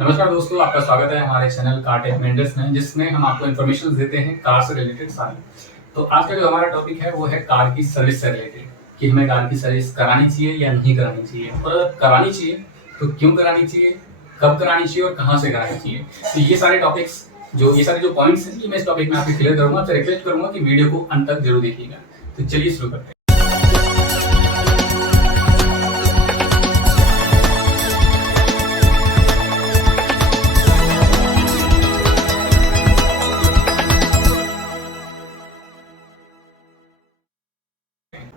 नमस्कार दोस्तों, आपका स्वागत है हमारे चैनल कार टेक मेंटर्स में, जिसमें हम आपको इन्फॉर्मेशन देते हैं कार से रिलेटेड सारी। तो आज का जो हमारा टॉपिक है वो है कार की सर्विस से रिलेटेड, कि हमें कार की सर्विस करानी चाहिए या नहीं करानी चाहिए, और अगर करानी चाहिए तो क्यों करानी चाहिए, कब करानी चाहिए और कहाँ से करानी चाहिए। तो ये सारे टॉपिक्स ये सारे जो पॉइंट्स हैं, ये मैं इस टॉपिक में आपको क्लियर करूंगा। तो रिक्वेस्ट करूंगा कि वीडियो को अंत तक जरूर देखिएगा। तो चलिए शुरू करते हैं।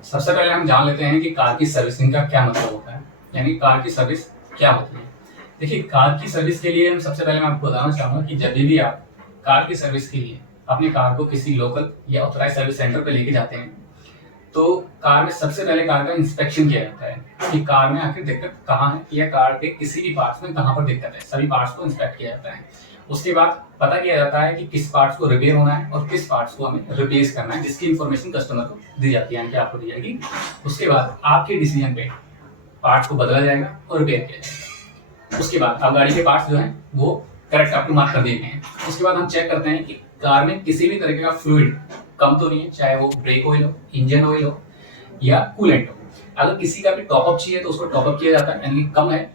सबसे पहले हम जान लेते हैं कि कार की सर्विसिंग का क्या मतलब होता है, यानी कार की सर्विस क्या होती है। देखिए, कार की सर्विस के लिए सबसे पहले मैं आपको बताना चाहूंगा कि जब भी आप कार की सर्विस के लिए अपनी कार को किसी लोकल या ऑथराइज सर्विस सेंटर पे लेके जाते हैं, तो कार में सबसे पहले कार का इंस्पेक्शन किया जाता है कि कार में आखिर दिक्कत कहाँ है, या कार के किसी भी पार्ट्स में कहाँ पर दिक्कत है। सभी पार्ट्स को इंस्पेक्ट किया जाता है। उसके बाद पता किया जाता है कि किस पार्ट्स को रिपेयर होना है और किस पार्ट्स को हमें रिप्लेस करना है, जिसकी इंफॉर्मेशन कस्टमर को दी जाती है, यानी कि आपको दी जाएगी। उसके बाद आपके डिसीजन पे पार्ट्स को बदला जाएगा और रिपेयर किया जाएगा। उसके बाद आप गाड़ी के पार्ट्स जो हैं वो करेक्ट आपको मार्क कर दिए गए हैं। उसके बाद हम चेक करते हैं कि कार में किसी भी तरीके का फ्लूइड कम तो नहीं है, चाहे वो ब्रेक ऑयल हो, इंजन ऑयल हो या कूलेंट हो। अगर किसी का भी टॉपअप चाहिए तो उसको टॉपअप किया जाता है, यानी कि कम है,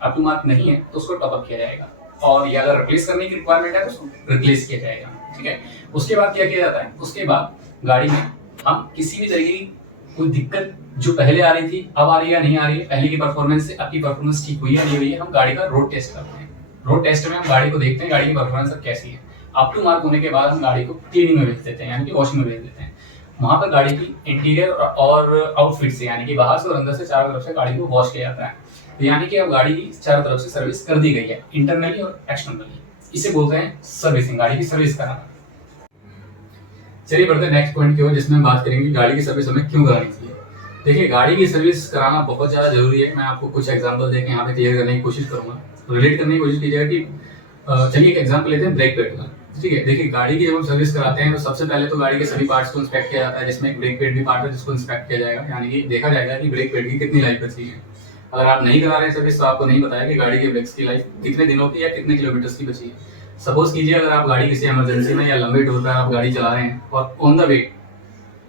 अप टू मार्क नहीं है तो उसको टॉपअप किया जाएगा। और या अगर रिप्लेस करने की रिक्वायरमेंट है तो उसको रिप्लेस किया जाएगा। ठीक है। उसके बाद क्या किया जाता है, उसके बाद गाड़ी में हम किसी भी तरीके की कोई दिक्कत जो पहले आ रही थी, अब आ रही है या नहीं आ रही है, पहले की परफॉर्मेंस से अब की परफॉर्मेंस ठीक हुई है नहीं हुई है, हम गाड़ी का रोड टेस्ट करते हैं। रोड टेस्ट में हम गाड़ी को देखते हैं गाड़ी की परफॉर्मेंस अब कैसी है। अप टू मार्क होने के बाद हम गाड़ी को क्लीनिंग में भेज देते हैं, यानी कि वॉशिंग में भेज देते हैं। वहां पर गाड़ी की इंटीरियर और आउटफिट से, यानी कि बाहर से और अंदर से चारों तरफ से गाड़ी को वॉश किया जाता है। यानी कि अब गाड़ी की चारों तरफ से सर्विस कर दी गई है, इंटरनली और एक्सटर्नली। इसे बोलते हैं सर्विसिंग, गाड़ी की सर्विस कराना। चलिए बढ़ते हैं नेक्स्ट पॉइंट की ओर, जिसमें हम बात करेंगे कि गाड़ी की सर्विस हमें क्यों करानी चाहिए। देखिए, गाड़ी की सर्विस कराना बहुत ज़्यादा जरूरी है। मैं आपको कुछ एग्जांपल देके यहाँ पे क्लियर करने की कोशिश करूंगा, रिलेट करने की कोशिश कीजिएगा कि चलिए एक एग्जांपल लेते हैं ब्रेक पैड का। ठीक है। देखिए, गाड़ी की जब हम सर्विस कराते हैं तो सबसे पहले तो गाड़ी के सभी पार्ट्स को इंस्पेक्ट किया जाता है, जिसमें एक ब्रेक पैड भी पार्ट है जिसको इंस्पेक्ट किया जाएगा, यानी कि देखा जाएगा कि ब्रेक पैड की कितनी लाइफ बची है। अगर आप नहीं करा रहे हैं सर्विस तो आपको नहीं पता है कि गाड़ी के ब्रेक्स की लाइफ कितने दिनों की या कितने किलोमीटर्स की बची है। सपोज कीजिए अगर आप गाड़ी किसी इमरजेंसी में या लंबे टूर पर आप गाड़ी चला रहे हैं और ऑन द वे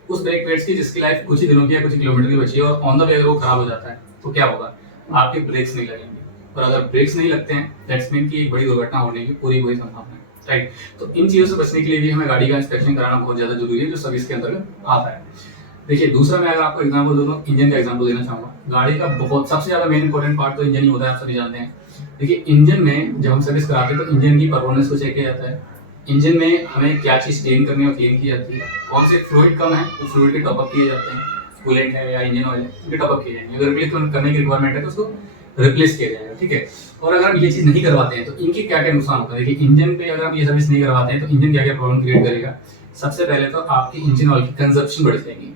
उस ब्रेक पैड्स की जिसकी लाइफ कुछ ही दिनों की या कुछ किलोमीटर की बची है और ऑन द वे अगर वो खराब हो जाता है तो क्या होगा, आपके ब्रेक्स नहीं लगेंगे। और अगर ब्रेक्स नहीं लगते हैं दैट्स मीन कि एक बड़ी दुर्घटना होने की पूरी संभावना है। राइट। तो इन चीज़ों से बचने के लिए भी हमें गाड़ी का इंस्पेक्शन कराना बहुत ज़्यादा जरूरी है, जो सर्विस के अंतर्गत आता है। देखिए, दूसरा मैं अगर आपको एग्जांपल दूँ, इंजन का एग्जांपल देना चाहूँगा। गाड़ी का बहुत सबसे ज़्यादा मेन इंपॉर्टेंट पार्ट तो इंजन ही होता है, आप सभी जानते हैं। देखिए, इंजन में जब हम सर्विस कराते हैं तो इंजन की परफॉर्मेंस को चेक किया जाता है। इंजन में हमें क्या चीज़ क्लीन करनी है और क्लीन की जाती है, कौन से फ्लूइड कम है वो फ्लूइड के टॉपअप किए जाते हैं, कूलेंट है या इंजन ऑयल है उनके टॉपअप किए जाएंगे। अगर रिप्लेस करने की रिक्वायरमेंट है तो उसको रिप्लेस किया जाएगा। ठीक है। और अगर हम ये चीज़ नहीं करवाते हैं तो इनके क्या क्या नुकसान होता है। देखिए, इंजन पे अगर आप ये सर्विस नहीं करवाते हैं तो इंजन क्या क्या प्रॉब्लम क्रिएट करेगा। सबसे पहले तो आपकी इंजन ऑयल की कंजप्शन बढ़ जाएगी।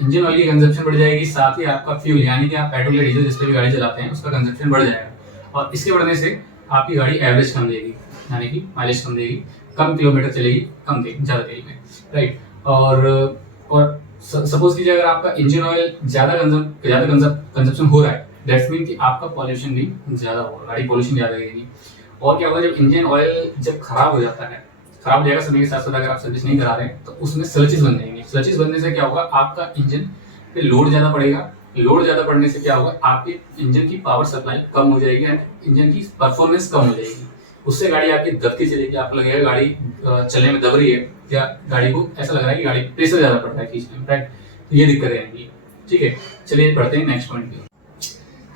इंजन ऑयल की कंजप्शन बढ़ जाएगी, साथ ही आपका फ्यूल यानी कि आप पेट्रोल या डीजल जिस पे भी गाड़ी चलाते हैं उसका कंजप्शन बढ़ जाएगा। और इसके बढ़ने से आपकी गाड़ी एवरेज कम देगी, यानी कि माइलेज कम देगी, कम किलोमीटर चलेगी, कम तेल ज़्यादा तेल में। राइट। और सपोज कीजिए अगर आपका इंजन ऑयल ज़्यादा कंजप्शन हो रहा है, दैट्स मीन कि आपका पॉल्यूशन भी ज़्यादा होगा, गाड़ी पॉल्यूशन ज़्यादा करेगी। और क्या होगा, जब इंजन ऑयल जब खराब हो जाता है, खराब हो जाएगा समय के साथ साथ, अगर आप सर्विस नहीं करा रहे हैं तो उसमें स्लचेस बन जाएंगे। स्लचेस बनने से क्या होगा, आपका इंजन पे लोड ज़्यादा पड़ेगा। लोड ज़्यादा पड़ने से क्या होगा, आपके इंजन की पावर सप्लाई कम हो जाएगी, यानी इंजन की परफॉर्मेंस कम हो जाएगी। उससे गाड़ी आपकी दबती चलेगी, आपको लगेगा गाड़ी चलने में दब रही है, या गाड़ी को ऐसा लग रहा है कि गाड़ी प्रेशर ज़्यादा पड़ रहा है खींचने में। राइट। तो ये दिक्कतें आएंगी। ठीक है। चलिए पढ़ते हैं नेक्स्ट पॉइंट की।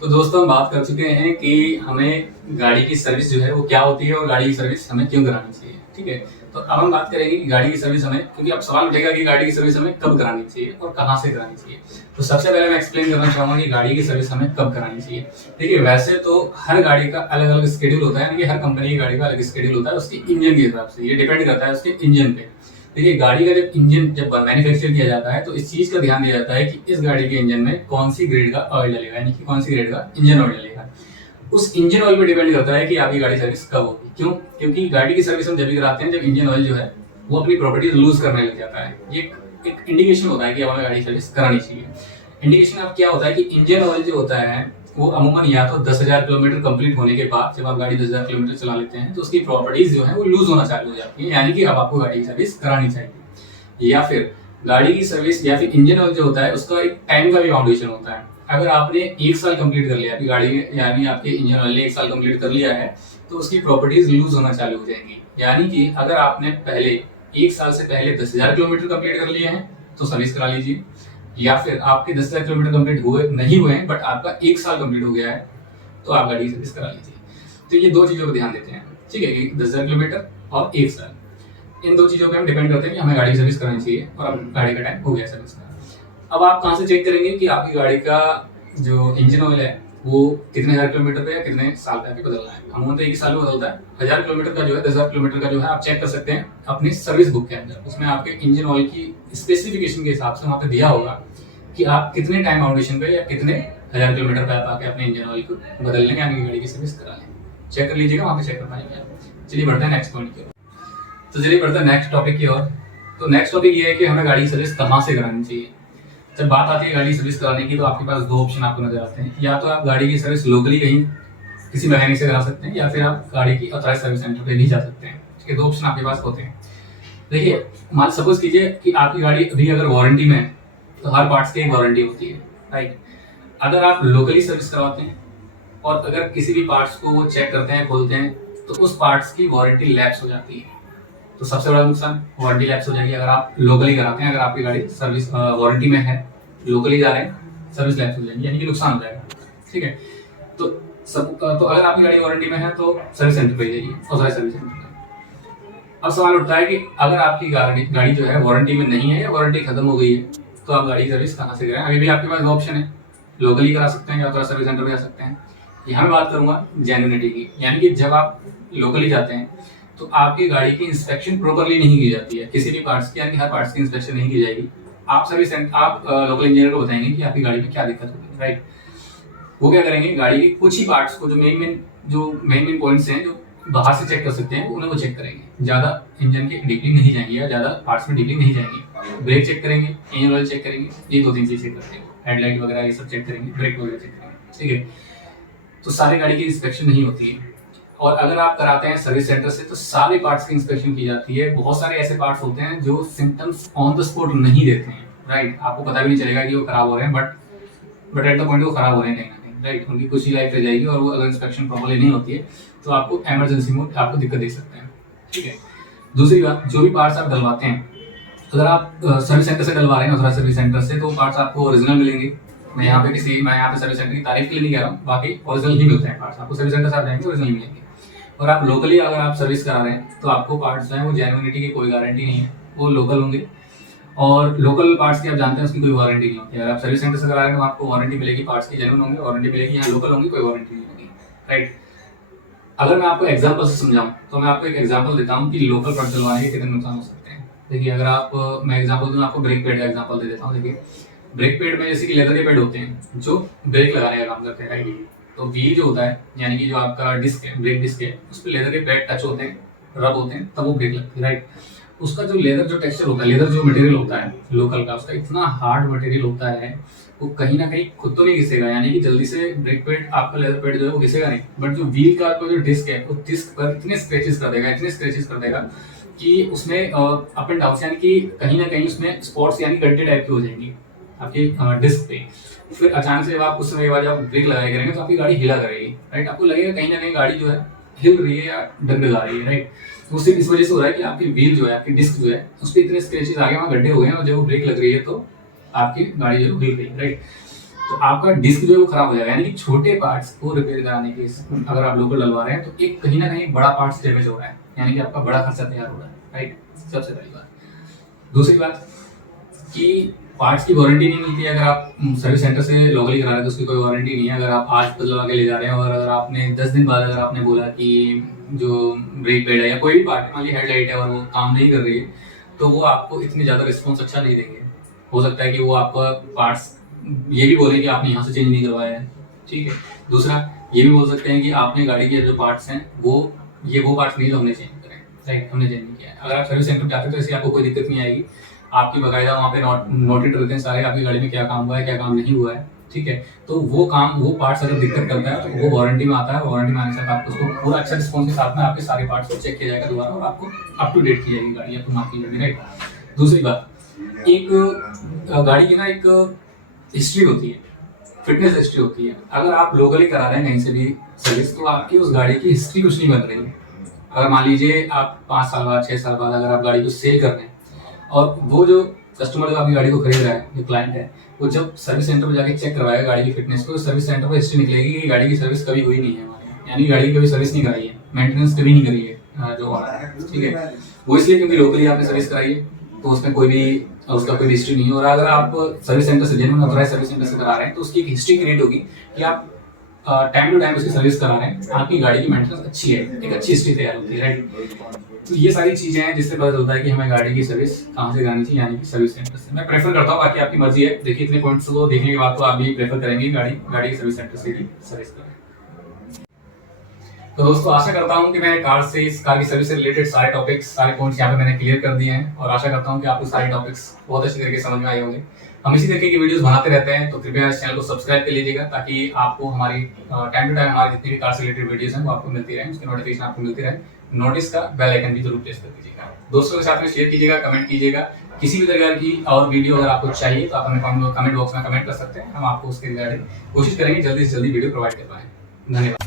तो दोस्तों, हम बात कर चुके हैं कि हमें गाड़ी की सर्विस जो है वो क्या होती है और गाड़ी की सर्विस हमें क्यों करानी चाहिए। ठीक है। तो अब हम बात करेंगे कि गाड़ी की सर्विस हमें, क्योंकि अब सवाल उठेगा कि गाड़ी की सर्विस हमें कब करानी चाहिए और कहाँ से करानी चाहिए। तो सबसे पहले मैं एक्सप्लेन करना चाहूँगा कि गाड़ी की सर्विस हमें कब करानी चाहिए। देखिए, वैसे तो हर गाड़ी का अलग अलग शेड्यूल होता है, यानी कि हर कंपनी की गाड़ी का अलग शेड्यूल होता है उसके इंजन के हिसाब से। ये डिपेंड करता है उसके इंजन पे। देखिए, गाड़ी का जब इंजन जब मैन्युफैक्चर किया जाता है तो इस चीज़ का ध्यान दिया जाता है कि इस गाड़ी के इंजन में कौन सी ग्रेड का ऑयल डलेगा, यानी कि कौन सी ग्रेड का इंजन ऑयल डलेगा। उस इंजन ऑयल पे डिपेंड करता है कि आपकी गाड़ी सर्विस कब होगी। क्यों? क्योंकि गाड़ी की सर्विस हम जब भी कराते हैं जब इंजन ऑयल जो है वो अपनी प्रॉपर्टीज लूज करने लग जाता है। ये एक इंडिकेशन होता है कि हमें गाड़ी सर्विस करानी चाहिए। इंडिकेशन अब क्या होता है कि इंजन ऑयल जो होता है वो अमूमन या तो 10,000 किलोमीटर कंप्लीट होने के बाद, जब आप गाड़ी 10,000 किलोमीटर चला लेते हैं तो उसकी प्रॉपर्टीज जो है वो लूज होना चालू हो जाती है, यानी कि अब आपको गाड़ी की सर्विस करानी चाहिए। या फिर गाड़ी की सर्विस या फिर इंजन ऑयल जो होता है उसका एक टाइम का भी फाउंडेशन होता है। अगर आपने 1 साल कंप्लीट कर लिया आपकी गाड़ी यानी आपके इंजन ऑयल ने 1 साल कंप्लीट कर लिया है तो उसकी प्रॉपर्टीज लूज होना चालू हो जाएंगी। यानी कि अगर आपने पहले 1 साल से पहले 10,000 किलोमीटर कंप्लीट कर लिए हैं तो सर्विस करा लीजिए, या फिर आपके 10,000 किलोमीटर कंप्लीट नहीं हुए हैं बट आपका 1 साल कंप्लीट हो गया है तो आप गाड़ी की सर्विस करा लीजिए। तो ये 2 चीज़ों पर ध्यान देते हैं, ठीक है, 10,000 किलोमीटर और 1 साल, इन 2 चीज़ों पे हम डिपेंड करते हैं कि हमें गाड़ी की सर्विस करानी चाहिए और अब गाड़ी का टाइम हो गया सर्विस का। अब आप कहाँ से चेक करेंगे कि आपकी गाड़ी का जो इंजन ऑयल है वो कितने हज़ार किलोमीटर पे या कितने साल पे आपको बदलना है। अमूमन तो 1 साल में बदलता है। 1,000 किलोमीटर का जो है 10,000 किलोमीटर का जो है आप चेक कर सकते हैं अपनी सर्विस बुक के अंदर, उसमें आपके इंजन ऑयल की स्पेसिफिकेशन के हिसाब से वहाँ पे दिया होगा कि आप कितने टाइम फाउंडेशन पे या कितने 1,000 किलोमीटर पे आप आके अपने इंजन ऑयल को बदल लेंगे, आपकी गाड़ी की सर्विस करा लेंगे। चेक कर लीजिएगा, वहाँ पे चेक कर पाएंगे आप। चलिए बढ़ते हैं नेक्स्ट पॉइंट की ओर। तो चलिए बढ़ते हैं नेक्स्ट टॉपिक की ओर। तो नेक्स्ट टॉपिक ये है कि हमें गाड़ी की सर्विस कहाँ से करानी चाहिए। जब बात आती है गाड़ी की सर्विस कराने की तो आपके पास 2 ऑप्शन आपको नजर आते हैं, या तो आप गाड़ी की सर्विस लोकली कहीं किसी मैकेनिक से करा सकते हैं या फिर आप गाड़ी की ऑथराइज सर्विस सेंटर पे भी जा सकते हैं। ठीक है, 2 ऑप्शन आपके पास होते हैं। देखिए, मान सपोज कीजिए कि आपकी गाड़ी अभी अगर वारंटी में है तो हर पार्ट्स की एक वारंटी होती है, राइट। अगर आप लोकली सर्विस करवाते हैं और अगर किसी भी पार्ट्स को वो चेक करते हैं, खोलते हैं, तो उस पार्ट्स की वारंटी लैप्स हो जाती है। तो सबसे बड़ा नुकसान वारंटी लैप्स हो जाएगी अगर आप लोकली कराते हैं। अगर आपकी गाड़ी सर्विस वारंटी में है, लोकली जा रहे हैं, सर्विस लैप्स हो जाएगी, यानी कि नुकसान हो जाएगा। ठीक है, तो अगर आपकी गाड़ी वारंटी में है तो सर्विस सेंटर पे जाइए, ऑथराइज्ड सर्विस सेंटर। अब सवाल उठता है कि अगर आपकी गाड़ी जो है वारंटी में नहीं है या वारंटी खत्म हो गई है तो आप गाड़ी सर्विस कहाँ से कराएं। अभी भी आपके पास 2 ऑप्शन है, लोकली करा सकते हैं या ऑथराइज्ड सर्विस सेंटर पे जा सकते हैं। यहाँ मैं बात करूंगा जेन्युइनिटी की, यानी कि जब आप लोकली जाते हैं तो आपकी गाड़ी की इंस्पेक्शन प्रॉपर्ली नहीं की जाती है, किसी भी पार्ट्स की, यानी हर पार्ट्स की इंस्पेक्शन नहीं की जाएगी। आप लोकल इंजीनियर को बताएंगे कि आपकी गाड़ी में क्या दिक्कत होगी, राइट। वो क्या करेंगे, गाड़ी के कुछ ही पार्ट्स को जो मेन पॉइंट्स हैं जो बाहर से चेक कर सकते हैं उन्हें वो चेक करेंगे, ज्यादा इंजन के डीपली नहीं जाएंगे या ज्यादा पार्ट्स में डीपली नहीं जाएंगे। ब्रेक चेक करेंगे, इंजन ऑयल चेक करेंगे, ये 2-3 चीज चेक करते हैं, हेडलाइट वगैरह ये सब चेक करेंगे, ब्रेक वगैरह चेक करेंगे। ठीक है, तो सारी गाड़ी की इंस्पेक्शन नहीं होती है। और अगर आप कराते हैं सर्विस सेंटर से तो सारे पार्ट्स की इंस्पेक्शन की जाती है। बहुत सारे ऐसे पार्ट्स होते हैं जो सिम्टम्स ऑन द स्पॉट नहीं देते हैं, राइट। आपको पता भी नहीं चलेगा कि वो खराब हो रहे हैं, बट एट द पॉइंट वो खराब हो रहे हैं कहीं ना कहीं, राइट। उनकी कुछ ही लाइफ रह जाएगी और वो अगर इंस्पेक्शन प्रॉपर्ली नहीं होती है तो आपको इमरजेंसी मोड आपको दिक्कत दे सकते हैं। ठीक है, दूसरी बात, जो भी पार्ट्स आप डलवाते हैं, अगर आप सर्विस सेंटर से डलवा रहे हैं, दूसरा सर्विस सेंटर से, तो पार्ट्स आपको ओरिजिनल मिलेंगे। मैं यहाँ पे सर्विस सेंटर की तारीफ के लिए नहीं कह रहा हूँ, बाकी ओरिजिनल ही मिलते हैं पार्ट्स आपको। सर्विस सेंटर से आप जाएंगे ओरिजिनल मिलेंगे। और आप लोकली अगर आप सर्विस करा रहे हैं तो आपको पार्ट्स जो है वो जेन्युइनिटी की कोई गारंटी नहीं है, वो लोकल होंगे। और लोकल पार्ट्स की आप जानते हैं उसकी कोई वारंटी नहीं होती है। अगर आप सर्विस सेंटर से करा रहे हैं तो आपको वारंटी मिलेगी, पार्ट्स की जेन्युइन होंगे, वारंटी मिलेगी। यहाँ लोकल होंगी, कोई वारंटी नहीं होगी, राइट। अगर मैं आपको एग्जाम्पल से समझाऊं तो मैं आपको एक एग्जाम्पल देता हूँ कि लोकल पार्ट डलवाने के कितने नुकसान हो सकते हैं। देखिए, अगर मैं एग्जाम्पल दूँ, आपको ब्रेक पैड का एग्जाम्पल दे देता हूँ। देखिए, ब्रेक पैड में जैसे कि लेदर के पैड होते हैं जो ब्रेक लगाने का काम करते हैं, राइट। तो व्हील जो होता है, यानी कि जो आपका डिस्क है, ब्रेक डिस्क है, उस पर लेदर के पैड टच होते हैं, रब होते हैं, तब वो ब्रेक लगती है, राइट। उसका जो लेदर जो टेक्सचर होता है, लेदर जो मटेरियल होता है लोकल का, उसका इतना हार्ड मटेरियल होता है वो कहीं ना कहीं खुद तो नहीं घिसेगा, यानी कि जल्दी से ब्रेक पैड आपका लेदर पैड जो है वो घिसेगा नहीं, बट जो व्हील का जो डिस्क है वो डिस्क पर इतने स्क्रैचेस कर देगा कि उसमें अप एंड डाउन, यानी कि कहीं ना कहीं उसमें स्पॉट्स यानी गड्ढे टाइप की हो जाएंगी आपकी डिस्क पे। फिर अचानक से जब आप कुछ समय बाद जब ब्रेक लगाए करेंगे तो आपकी गाड़ी हिला करेगी, राइट। आपको लगेगा कहीं ना कहीं गाड़ी जो है हिल रही है या डगडगा रही है, राइट। वो सिर्फ इस वजह से हो रहा है कि आपकी व्हील जो है, आपकी डिस्क जो है, उस पर इतने स्क्रैचेस आ गए, वहाँ गड्ढे हो गए हैं, और जब वो ब्रेक लग रही है तो आपकी गाड़ी जो हिल रही है, राइट। तो आपका डिस्क जो है वो खराब हो जाएगा। यानी कि छोटे पार्ट्स को रिपेयर कराने के अगर आप लोकल डलवा रहे हैं तो एक कहीं ना कहीं बड़ा पार्ट्स डैमेज हो रहा है, यानी कि आपका बड़ा खर्चा तैयार हो रहा है, राइट। सबसे पहली बात। दूसरी बात कि पार्ट्स की वारंटी नहीं मिलती है। अगर आप सर्विस सेंटर से लोकली करा रहे हैं तो उसकी कोई वारंटी नहीं है। अगर आप आज बदलवा के ले जा रहे हैं और अगर आपने 10 दिन बाद अगर आपने बोला कि जो ब्रेक पैड है या कोई भी पार्ट, मान लीजिए हेडलाइट है और वो काम नहीं कर रही है, तो वो आपको इतनी ज़्यादा रिस्पॉन्स अच्छा नहीं देंगे। हो सकता है कि वो आपका पार्ट्स ये भी बोले कि आपने यहाँ से चेंज नहीं करवाया है, ठीक है। दूसरा ये भी बोल सकते हैं कि आपने गाड़ी के जो पार्ट्स हैं वो पार्ट्स नहीं जो हमने चेंज करें, राइट, हमने चेंज नहीं किया है। अगर आप सर्विस सेंटर जाते हैं तो इससे आपको कोई दिक्कत नहीं आएगी। आपकी बाकायदा वहाँ पे नोटेड रहते हैं सारे, आपकी गाड़ी में क्या काम हुआ है, क्या काम नहीं हुआ है, ठीक है, तो वो पार्ट्स अगर दिक्कत करता है तो वो वारंटी में आता है। वारंटी में आने के साथ आपको उसको पूरा अच्छा रिस्पॉन्स के साथ में आपके सारे पार्ट्स को चेक किया जाएगा दोबारा और आपको अप टू डेट की जाएगी गाड़ी, आपको मार्क की जाएगी, राइट। दूसरी बात, एक गाड़ी की ना एक हिस्ट्री होती है, फिटनेस हिस्ट्री होती है। अगर आप लोकली करा रहे हैं कहीं से भी सर्विस, तो आपकी उस गाड़ी की हिस्ट्री कुछ नहीं बन रही है। अगर मान लीजिए आप 5 साल बाद 6 साल बाद अगर आप गाड़ी को सेल कर रहे हैं और वो जो कस्टमर जो आपकी गाड़ी को खरीद रहा है, जो क्लाइंट है, वो जब सर्विस सेंटर में जाके चेक करवाएगा गाड़ी की फिटनेस को, तो सर्विस सेंटर पर हिस्ट्री निकलेगी कि गाड़ी की सर्विस कभी हुई नहीं है हमारे यहाँ, यानी गाड़ी की कभी सर्विस नहीं कराई है, मेंटेनेंस कभी नहीं करी है जो वाला है, ठीक है। वो इसलिए क्योंकि लोकली आपने सर्विस कराई है, तो उसमें कोई भी उसका कोई हिस्ट्री नहीं है। और अगर आप सर्विस सेंटर से जेन्युइन ऑथराइज्ड सर्विस सेंटर से करा रहे हैं, तो उसकी एक हिस्ट्री क्रिएट होगी कि आप टाइम टू टाइम उसकी सर्विस करा रहे हैं, आपकी गाड़ी की मेंटेनेंस अच्छी है, एक अच्छी हिस्ट्री तैयार होती है, राइट। तो ये सारी चीजें हैं जिससे पता चलता है कि हमें गाड़ी की सर्विस कहाँ से करानी चाहिए, यानी कि सर्विस सेंटर से। मैं प्रेफर करता हूँ, बाकी आपकी मर्जी है। देखिए इतने पॉइंट्स को देखने के बाद तो आप भी प्रेफर करेंगे गाड़ी की सर्विस सेंटर से ही सर्विस करें। तो दोस्तों आशा करता हूँ कि मैं कार की सर्विस से रिलेटेड सारे टॉपिक्स, सारे पॉइंट्स यहाँ पे मैंने क्लियर कर दिए हैं, और आशा करता हूँ कि आपको सारे टॉपिक्स बहुत अच्छी तरीके से समझ में आए होंगे। हम इसी तरीके की वीडियोस बनाते रहते हैं, तो कृपया इस चैनल को सब्सक्राइब कर लीजिएगा, ताकि आपको हमारी टाइम टू टाइम हमारी जितनी भी कार से रिलेटेड वीडियोस हैं वो आपको मिलती रहे, उसकी नोटिफिकेशन आपको मिलती रहे। नोटिस का बेल आइकन भी जरूर प्रेस कर दीजिएगा, दोस्तों के साथ में शेयर कीजिएगा, कमेंट कीजिएगा। किसी भी तरह की और वीडियो अगर आपको चाहिए तो आप हमें कमेंट बॉक्स में कमेंट कर सकते हैं, हम आपको उसके रिगार्डिंग कोशिश करेंगे जल्दी से जल्दी वीडियो प्रोवाइड कर पाएं। धन्यवाद।